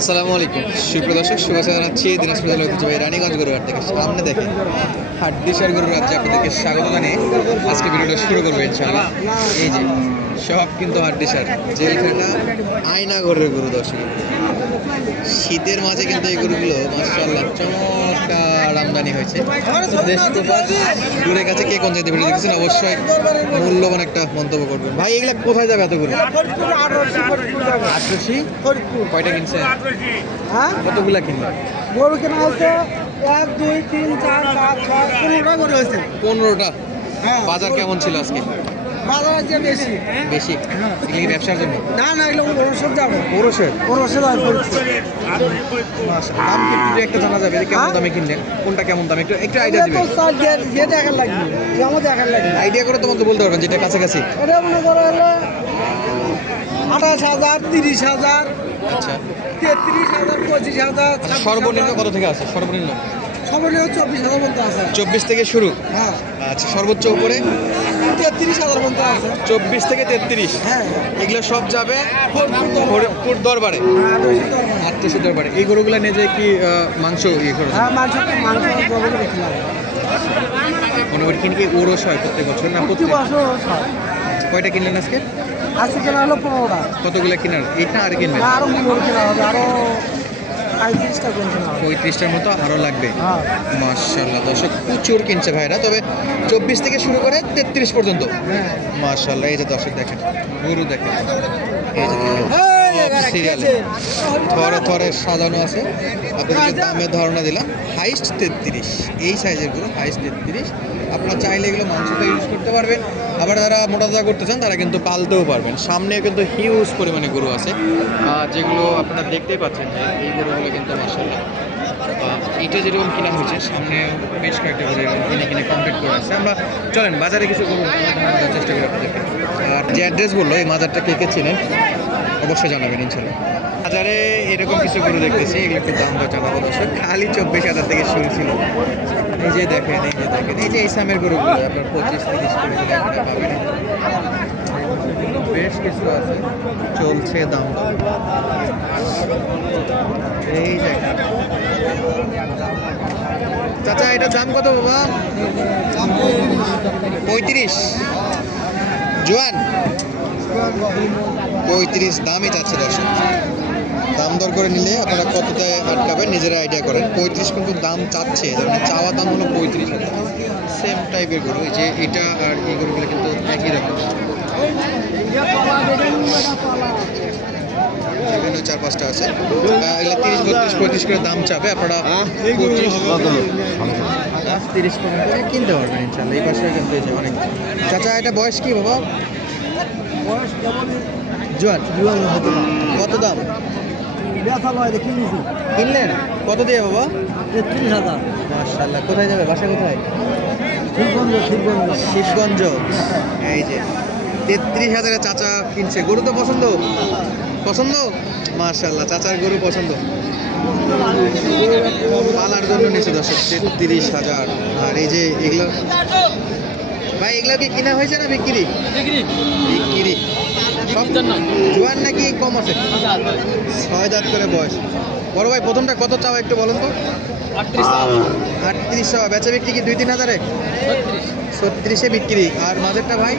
আসসালামু আলাইকুম সুপ্রদর্শক শুভেচ্ছা জানাচ্ছি দিনাজপুর জেলার ঐতিহ্যবাহী রানীগঞ্জ গরুর হাট থেকে। সামনে দেখেন হাড্ডিসার গরুর রাজ্যে আপনাদেরকে স্বাগত জানিয়ে আজকে ভিডিওটা শুরু করবো ইনশাআল্লাহ। এই যে সব কিন্তু হাড্ডিসার জেলখানা আয়না ঘরের গরু দর্শক। শীতের মাঝে কিন্তু এই গরুগুলো মাশাআল্লাহ চমৎকার আমদানি হয়েছে। দেশ প্রবাস দূরের কাছে কে কোন জায়গায় ভিডিও দেখছেন অবশ্যই মূল্যবান একটা মন্তব্য করবেন। ভাই এগুলা কোথায় যাবে এতগুলো? ৮৮ কয়টা কিনছেন? হ্যাঁ, কতগুলা কিনলেন? গরু কেনা হয়েছে 1 2 3 4 5 6 15টা গরু হয়েছে। 15টা। হ্যাঁ, বাজার কেমন ছিল আজকে? বাজার আছে বেশি। বেশি? এগুলি কি ব্যবসার জন্য? না না, এগুলো ওরসব যাবে। পুরুষের ওরসব আর দাম কি একটু একটা জানা যাবে? কেমন হ্যাঁ? দামে কিনলেন? কোনটা কেমন দামে একটু আইডিয়া এটা তো দিবেন। স্যার যে দেখার লাগবে, যেমন দেখার লাগবে। আইডিয়া করে তোমাকে বলতে পারবেন যেটা কাছাকাছি। এটা মনে করো হলো 28,000 30,000 আচ্ছা 33,000 25,000। আচ্ছা, সর্বনিম্ন কত থেকে আছে? সর্বনিম্ন সর্বনিম্ন 24,000 পর্যন্ত আছে। 24 থেকে শুরু। হ্যাঁ, আচ্ছা সর্বোচ্চ উপরে 33,000 পর্যন্ত আছে। 24 থেকে 33। হ্যাঁ, এগুলো সব যাবে ফরিদপুর দরবারে, হ্যাঁ, 800 দরবারে। এই গরুগুলো নিয়ে যায় কি মাংস ইয়ে করে হ্যাঁ, মাংস জবাই দেখলাম। মোটামুটি কিনে কি ওরস হয় প্রত্যেক বছর না প্রতি প্রত্যেক? বছর হয়। কয়টা কিনলেন আজকে? আজকে কেনা হলো 15টা। কতগুলো কিনার? এটা আর কিনবেন? আরো গরু কেনা হবে, আরো 35টা গরু কেনা হবে। 35টার মতো আরও লাগবে। হ্যাঁ, মাশাআল্লাহ দর্শক প্রচুর কিনছে ভাইরা, তবে 24 থেকে শুরু করে 33 পর্যন্ত। হ্যাঁ। মাশাআল্লাহ এই যে দর্শক দেখেন গরু দেখেন, এই যে সিরিয়ালে থরে থরে সাজানো আছে। আপনাদেরকে দামের ধারণা দিলাম। হাইস্ট 33, এই সাইজের গরু হাইস্ট 33। আপনারা চাইলে এগুলো মাংসটা ইউজ করতে পারবেন, আবার যারা মোটা তাজা করতে চান তারা কিন্তু পালতেও পারবেন। সামনে কিন্তু হিউজ পরিমাণে গরু আছে, যেগুলো আপনারা দেখতেই পাচ্ছেন যে এই গরুগুলো কিন্তু মাশাআল্লাহ এটা যেরকম কিনা হয়েছে সামনে বেশ কয়েকটা গরু এরকম কিনে কিনে কমপ্লিট করে আসছে। আমরা চলেন বাজারে কিছু গরু দেখার চেষ্টা করি আপনাদেরকে। আর যে অ্যাড্রেস বললো এই মাজারটা কে কে চিনেন অবশ্যই জানাবেন ইনশাল্লাহ। বাজারে এরকম কিছু গরু দেখতেছি, এগুলো একটু দাম দর জানাবো দর্শক। খালি 24,000 থেকে শুরু ছিল। এই যে দেখেন এই যে দেখেন এই যে ইসলামের গরুগুলো আপনার 25-30 করে দিলে আপনারা পাবেন। বেশ কিছু আছে, চলছে দাম দর। এই যে চাচা এটার দাম কত বাবা? 35 জোয়ান 35 দামই চাচ্ছে দর্শক। দাম দর করে নিলে আপনারা কতটায় আটকাবেন নিজেরা আইডিয়া করেন। 35 কিন্তু দাম চাচ্ছে, মানে চাওয়া দাম হলো 35,000। সেম টাইপের গরু, এই যে এটা আর এই গরুগুলো কিন্তু একই রকম। এখানে 4-5টা আছে, এগুলো 30-32-35 করে দাম চাবে। আপনারা 30 করে কিনতে পারবেন ইনশাল্লাহ। এই পাশে কিন্তু এই যে অনেক। চাচা এটা বয়স কি বাবা? জোয়ান হতে পারে। কত দাম ব্যথা লয় রে, কিনেছি কিনলেন? কত দিয়ে বাবা? 33,000। মাশাআল্লাহ। কোথায় যাবে? বাসা কোথায়? শিবগঞ্জ। শিবগঞ্জ। এই যে 33,000 চাচা কিনছে। গরু তো পছন্দ পছন্দ মাশাআল্লাহ, চাচার গরু পছন্দ, পালার জন্য নিচে দর্শক 33,000। আর এই যে এগুলো ভাই, এগুলো কি কিনা হয়েছে না বিক্রি? বিক্রি সব জোয়ান নাকি কম আছে? 6 দাঁত করে বয়স। বড় ভাই প্রথমটা কত চাও একটু বলুন তো? 38 বেচা বিক্রি কি 2-3 হাজারে? 36-এ বিক্রি। আর মাঝেরটা ভাই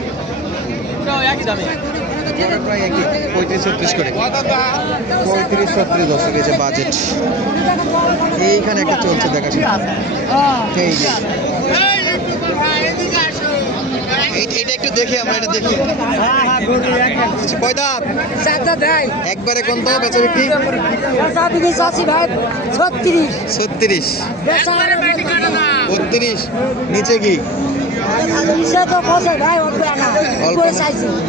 প্রায় একই 35-36 করে। 35-36 দর্শক এই যে বাজেট। এইখানে একটা চলছে দেখাশোনা। এই যে এটা একটু দেখি, আমরা এটা দেখি। কয় দাঁত? একবারে কোন তো বেচা বিক্রি? 36 32 নিচে কি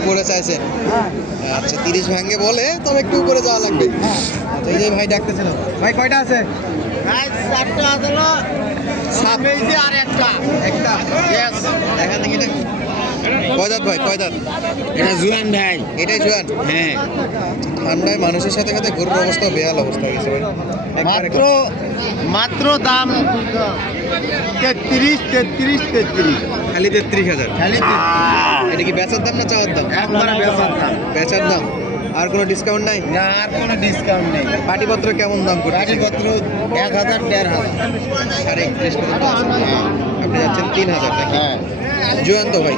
উপরে চাইছে? আচ্ছা 30 ভাঙে বলে, তবে একটু উপরে যাওয়া লাগবে। আচ্ছা এই যে ভাই ডাকতেছিল, ভাই কয়টা আছে? একটা দেখা দেখি এটা কয় দাঁত ভাই? কয় দাঁত? এটা জুয়ান ভাই। এটাই জোয়ান। হ্যাঁ, ঠান্ডায় মানুষের সাথে সাথে গরুর অবস্থা বেহাল অবস্থা হয়ে গেছে ভাই। একবারে মাত্র দাম 33। খালি 33,000। খালি এটা কি বেচার দাম না চাওয়ার দাম? একবারে বেচার দাম। বেচার দাম। আর কোনো ডিসকাউন্ট নাই? না আর কোনো ডিসকাউন্ট নেই। পাটিপত্র কেমন দাম করছে? গাড়িপত্র 1000 1500। 31.5 পর্যন্ত আছে। আপনি যাচ্ছেন 3000 নাকি? হ্যাঁ জোয়ান তো ভাই,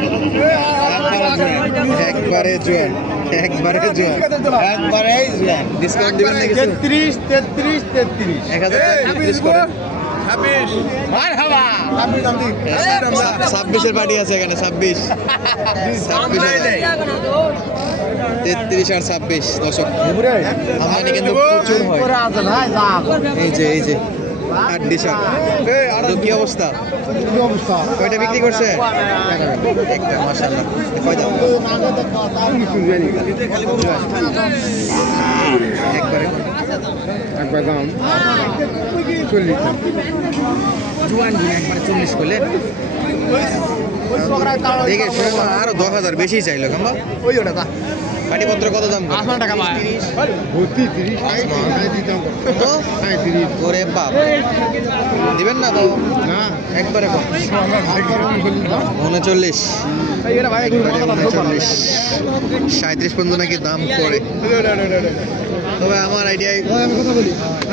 একবারে জোয়ান। একবারে জোয়ান। একবারেই জোয়ান। ডিসকাউন্ট দিবেন না কিছু? 33 33 33। 1000 33 করে। মারহাবা। 26 এর পার্টি আছে এখানে, 26 33 আর 26 দর্শক। আমদানি কিন্তু প্রচুর হয়। উপরে আছে ভাই দাম। এই যে হাড্ডি শাক। তো কি অবস্থা? কি অবস্থা? কয়টা বিক্রি করছে? একটা, মাশাআল্লাহ। কয়টা? একবারে একবার দাম 40। জোয়ান একবারে 40 করলে দেখে শুনে তো আরো 10,000 বেশি চাইলো কাম্বা। ওই ওটা দা। পাটিপত্র কত দাম? 8 টাকা ভাই। 30 তো ওরে বাপ, দিবেন না তো? না একবারে কম। 39, 37 পর্যন্ত নাকি দাম পড়ে। তবে আমার আইডিয়ায়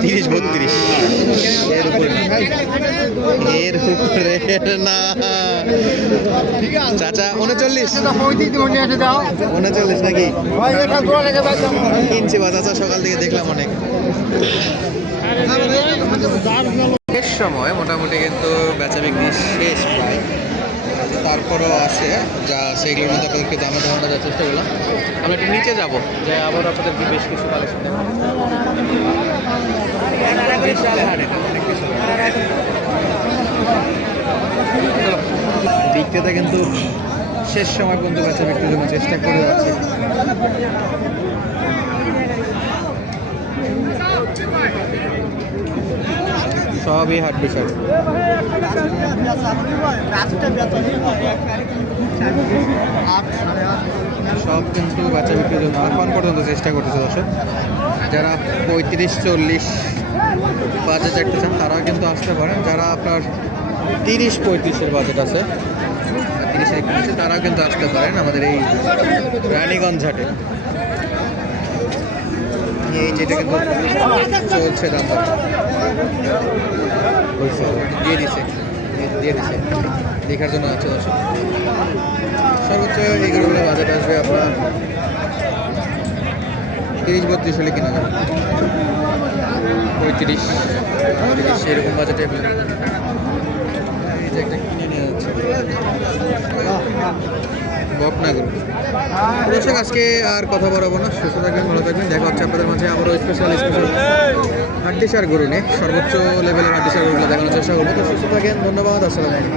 30 32 এর উপরে না। চাচা 39 39 নাকি? কিনছি বা চাচা, সকাল থেকে দেখলাম অনেক। শেষ সময় মোটামুটি কিন্তু বেচা বিক্রি শেষ প্রায়। তারপরও আছে যা, সেগুলোর মধ্যে আপনাদেরকে দামে ধারণা দেওয়ার চেষ্টা করলাম। আমরা একটু নিচে যাবো, যে আবার আপনাদেরকে বেশ কিছু কালেকশন দেখাবো। বিশাল হাট এটা, অনেক বিশাল হাট। বিক্রেতা কিন্তু শেষ সময় পর্যন্ত বেচা বিক্রির জন্য চেষ্টা করে যাচ্ছে। সবই হাট বিশাল। সব কিন্তু বাচ্চা বিক্রির জন্য এখন পর্যন্ত চেষ্টা করতেছে দর্শক। যারা 35 40 বাজেট রাখতে চান তারাও কিন্তু আসতে পারেন। যারা আপনার 30-35-এর বাজেট আছে, 30-31, তারাও কিন্তু আসতে পারেন আমাদের এই রানীগঞ্জ হাটে। এই যেটা কিন্তু চলছে দাম দিয়ে দিছে দেখার জন্য আছে দর্শক। সর্বোচ্চ এগুলো বাজেট আসবে আপনার 30-32 হলে কিনা যাবে। 35 সেরকম বাজেটে এই যে একটা কিনে নিয়ে যাচ্ছে বকনাগুলো। দর্শক আজকে আর কথা বলবো না, সুস্থ থাকবেন, ভালো থাকবেন। দেখা হচ্ছে আপনাদের মাঝে আবারও স্পেশাল হাড্ডি সার গরু নিয়ে। সর্বোচ্চ লেভেলের হাড্ডি সার গরুগুলো দেখানোর চেষ্টা করবো। তো সুস্থ থাকেন, ধন্যবাদ, আসসালামু আলাইকুম।